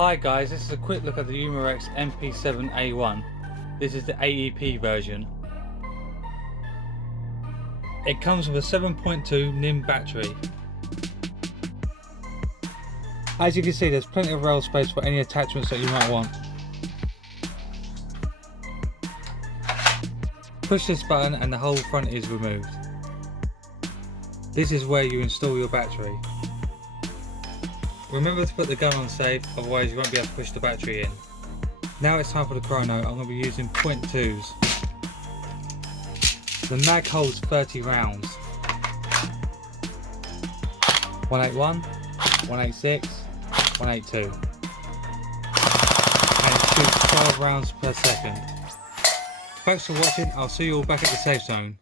Hi guys, this is a quick look at the Umarex MP7A1. This is the AEP version. It comes with a 7.2 NIM battery. As you can see, there's plenty of rail space for any attachments that you might want. Push this button and the whole front is removed. This is where you install your battery. Remember to put the gun on safe, otherwise you won't be able to push the battery in. Now it's time for the chrono. I'm going to be using .2s. The mag holds 30 rounds. 181, 186, 182. And it shoots 12 rounds per second. Thanks for watching, I'll see you all back at the safe zone.